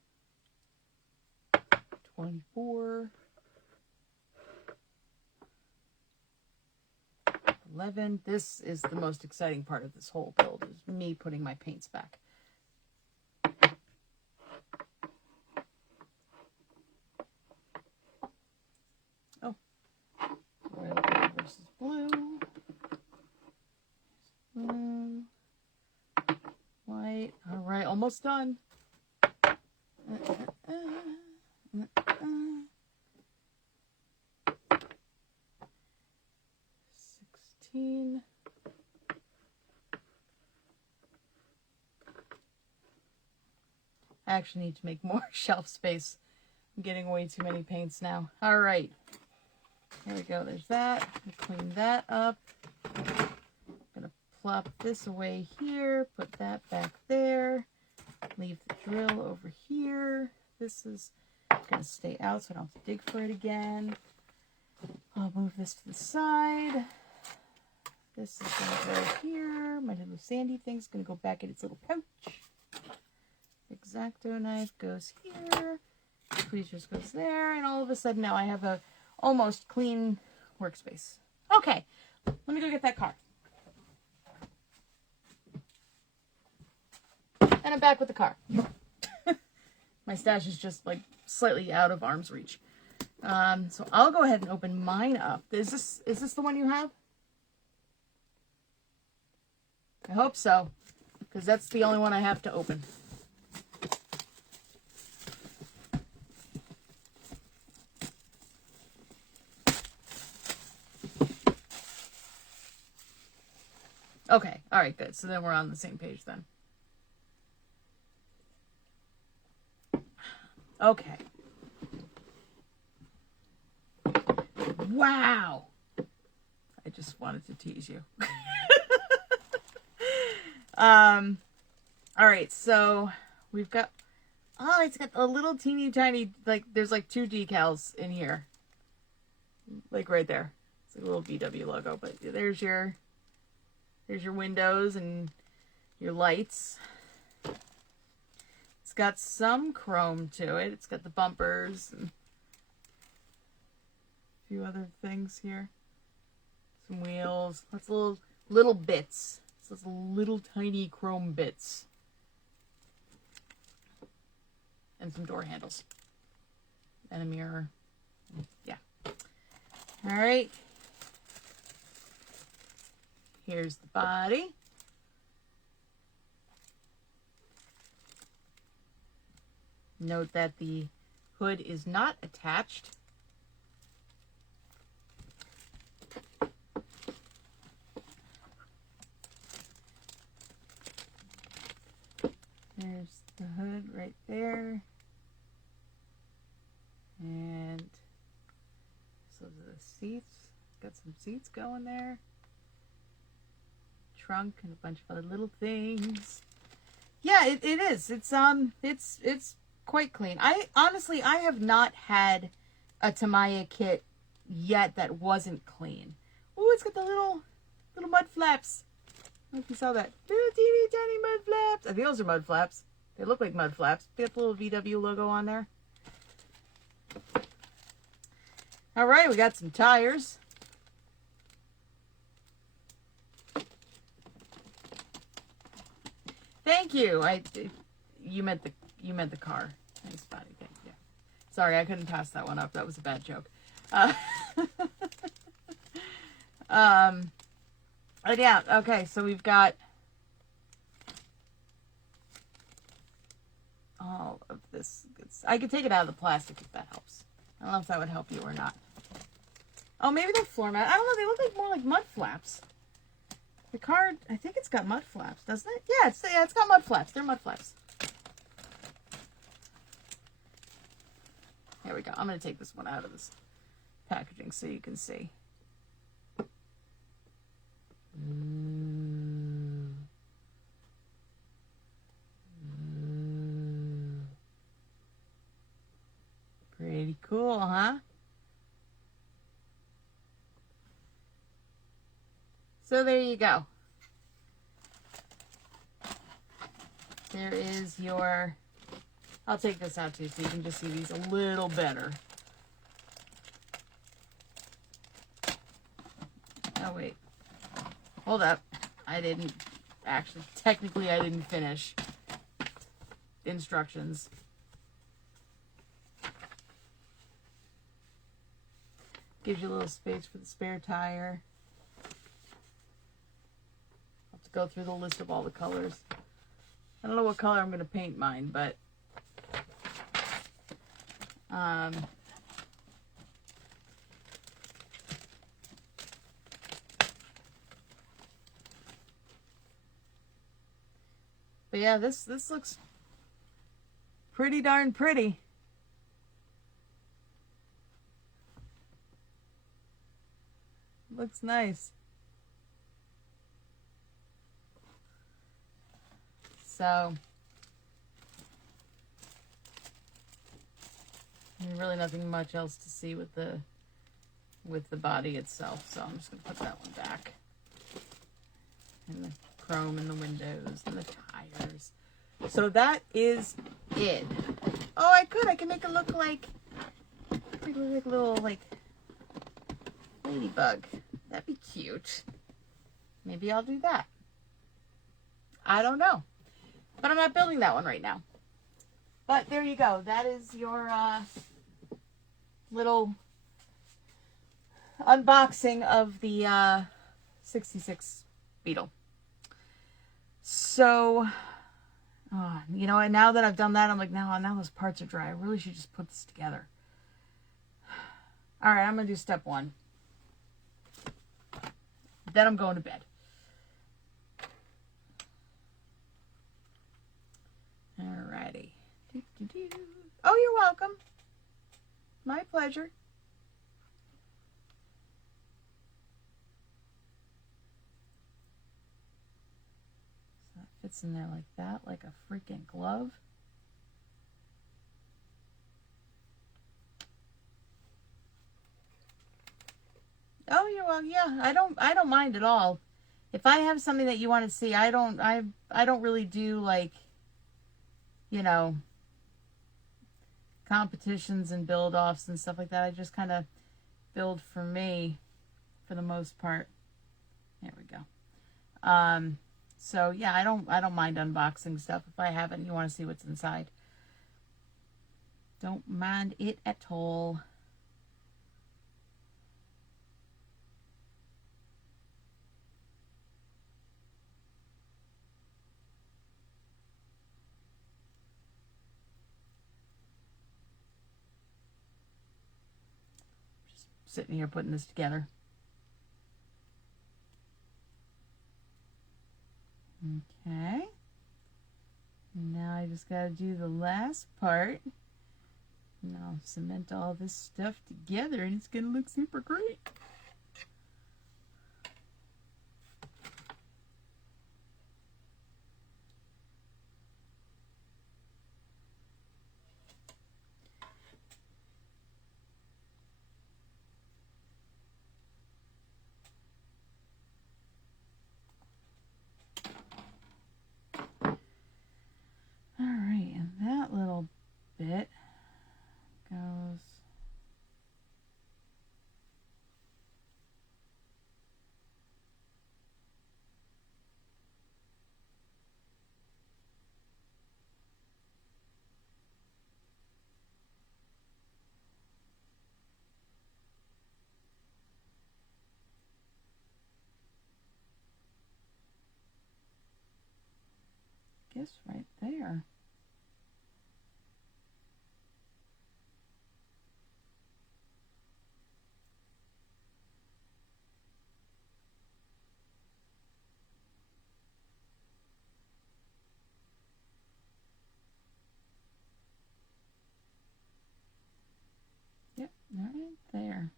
24, 11. This is the most exciting part of this whole build, is me putting my paints back. Oh, red versus blue. Blue. White. All right, almost done. 16. I actually need to make more shelf space. I'm getting way too many paints now. All right. There we go. There's that. Clean that up. I'm going to plop this away here. Put that back there. Leave the drill over here. This is going to stay out so I don't have to dig for it again. I'll move this to the side. This is going to go here. My little sandy thing's going to go back in its little pouch. X-Acto knife goes here. Tweezers goes there. And all of a sudden now I have a almost clean workspace. Okay, let me go get that car. And I'm back with the car. My stash is just like slightly out of arm's reach. So I'll go ahead and open mine up. Is this the one you have? I hope so, because that's the only one I have to open. Okay, all right, good. So then we're on the same page then. Okay. Wow. I just wanted to tease you. All right, so we've got, oh, it's got a little teeny tiny, like, there's like 2 decals in here. Like right there. It's like a little VW logo, but there's your windows and your lights. It's got some chrome to it. It's got the bumpers and a few other things here. Some wheels. That's little bits. So it's little tiny chrome bits. And some door handles. And a mirror. Yeah. All right. Here's the body. Note that the hood is not attached. There's the hood right there. And so the seats. Got some seats going there. Trunk and a bunch of other little things. Yeah, it is. It's quite clean. I honestly have not had a Tamiya kit yet that wasn't clean. Oh, it's got the little mud flaps. I don't know if you saw that. Little teeny tiny mud flaps. I think those are mud flaps. They look like mud flaps. They got the little VW logo on there. All right, we got some tires. Thank you. You meant the car. Nice body. Thank you. Sorry, I couldn't pass that one up. That was a bad joke. But yeah, okay, so we've got all of this. I could take it out of the plastic if that helps. I don't know if that would help you or not. Oh, maybe they're floor mat. I don't know. They look like more like mud flaps. The card, I think it's got mud flaps, doesn't it? Yeah, it's got mud flaps. They're mud flaps. There we go. I'm going to take this one out of this packaging so you can see. Pretty cool, huh? So there you go. There is your, I'll take this out too so you can just see these a little better. Oh wait, hold up. I didn't finish instructions. Gives you a little space for the spare tire. Go through the list of all the colors. I don't know what color I'm going to paint mine, but yeah, this looks pretty darn pretty. Looks nice. So, really nothing much else to see with the body itself. So I'm just gonna put that one back. And the chrome and the windows and the tires. So that is it. Oh, I can make it look like a little like ladybug. That'd be cute. Maybe I'll do that. I don't know. But I'm not building that one right now. But there you go. That is your little unboxing of the 66 Beetle. So, you know, and now that I've done that, I'm like, now those parts are dry. I really should just put this together. All right, I'm going to do step 1. Then I'm going to bed. Alrighty. Oh, you're welcome. My pleasure. So that fits in there like that, like a freaking glove. Oh, you're welcome. Yeah, I don't mind at all. If I have something that you want to see, I don't really do, like, you know, competitions and build-offs and stuff like that. I just kind of build for me for the most part. There we go. So yeah, I don't mind unboxing stuff if I have it and you want to see what's inside. Don't mind it at all. Sitting here putting this together. Okay. Now I just got to do the last part. And I'll cement all this stuff together and it's going to look super great. Bit goes guess right there. Yep, right there.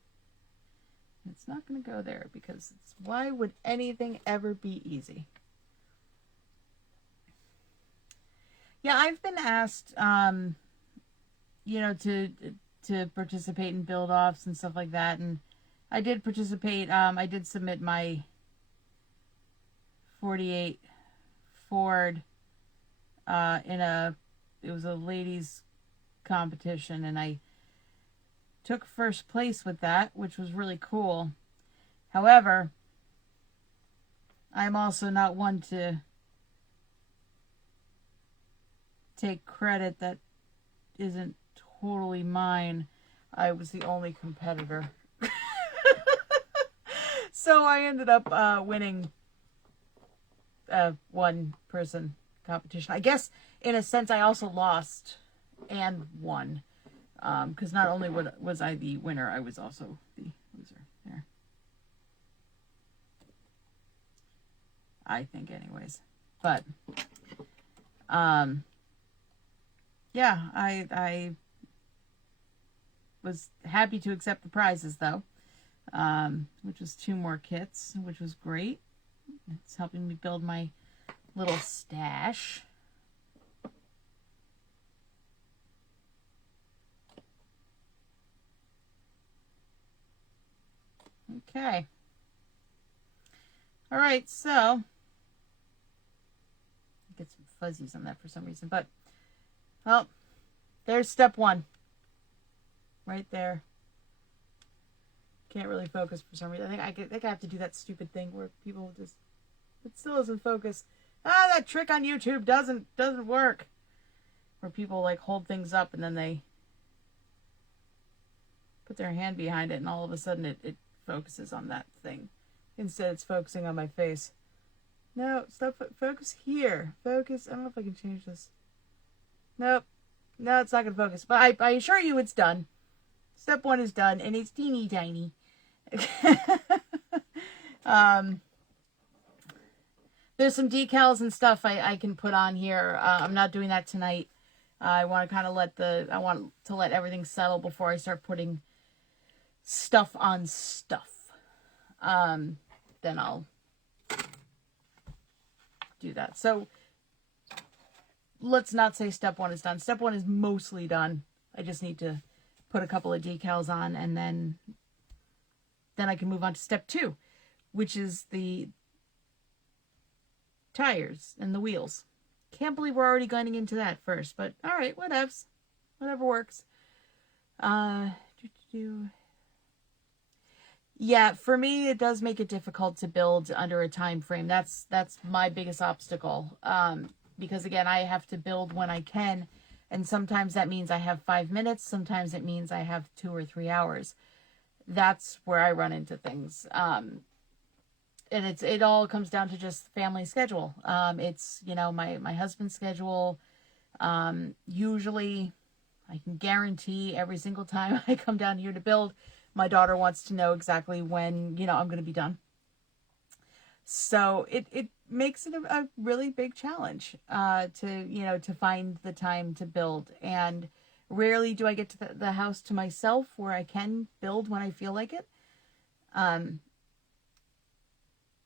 It's not going to go there because why would anything ever be easy? Yeah, I've been asked, you know, to participate in build-offs and stuff like that, and I did participate. I did submit my 48 Ford it was a ladies competition, and I took first place with that, which was really cool. However, I'm also not one to take credit that isn't totally mine. I was the only competitor. So I ended up winning a one-person competition. I guess, in a sense, I also lost and won. Because not only was I the winner, I was also the loser. There. I think, anyways. But, yeah, I was happy to accept the prizes, though, which was 2 more kits, which was great. It's helping me build my little stash. Okay. All right, so get some fuzzies on that for some reason, but well, there's step 1 right there. Can't really focus for some reason. I think I have to do that stupid thing where people just, it still isn't focused. that trick on YouTube doesn't work. Where people like hold things up and then they put their hand behind it and all of a sudden it focuses on that thing. Instead it's focusing on my face. No, stop, focus here. Focus, I don't know if I can change this. Nope. No, it's not going to focus. But I assure you it's done. Step 1 is done and it's teeny tiny. There's some decals and stuff I can put on here. I'm not doing that tonight. I want to kind of let everything settle before I start putting stuff on stuff. Then I'll do that. So let's not say step 1 is done. Step 1 is mostly done. I just need to put a couple of decals on and then I can move on to step 2, which is the tires and the wheels. Can't believe we're already going into that first, but all right, whatevs. Whatever works. Yeah, for me, it does make it difficult to build under a time frame. That's my biggest obstacle. Because again, I have to build when I can, and sometimes that means I have 5 minutes. Sometimes it means I have 2 or 3 hours. That's where I run into things. And it all comes down to just family schedule. It's, my husband's schedule. Usually I can guarantee every single time I come down here to build, my daughter wants to know exactly when, I'm going to be done. So it makes it a really big challenge, to find the time to build. And rarely do I get to the house to myself where I can build when I feel like it.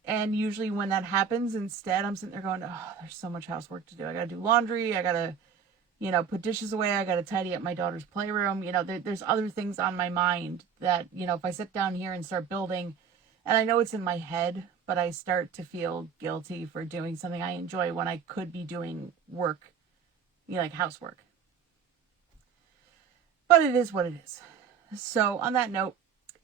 And usually when that happens, instead, I'm sitting there going, oh, there's so much housework to do. I got to do laundry. I got to, put dishes away. I got to tidy up my daughter's playroom. There's other things on my mind that, if I sit down here and start building, and I know it's in my head, but I start to feel guilty for doing something I enjoy when I could be doing work, like housework. But it is what it is. So on that note,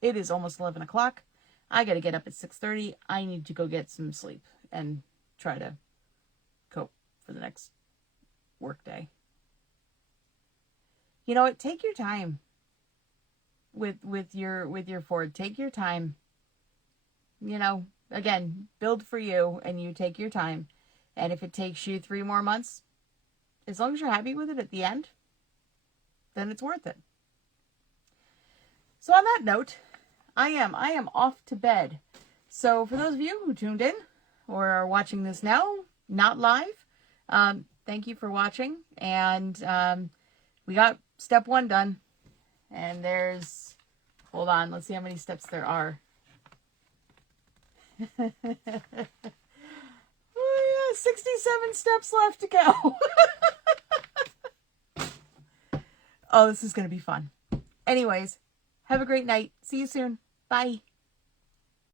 it is almost 11 o'clock. I got to get up at 6:30. I need to go get some sleep and try to cope for the next work day. You know what? Take your time with your Ford. Take your time. Again, build for you and you take your time. And if it takes you 3 more months, as long as you're happy with it at the end, then it's worth it. So on that note, I am off to bed. So for those of you who tuned in or are watching this now, not live, thank you for watching. And we got step 1 done. And there's, hold on, let's see how many steps there are. Oh yeah, 67 steps left to go. Oh, this is going to be fun. Anyways, have a great night. See you soon. Bye.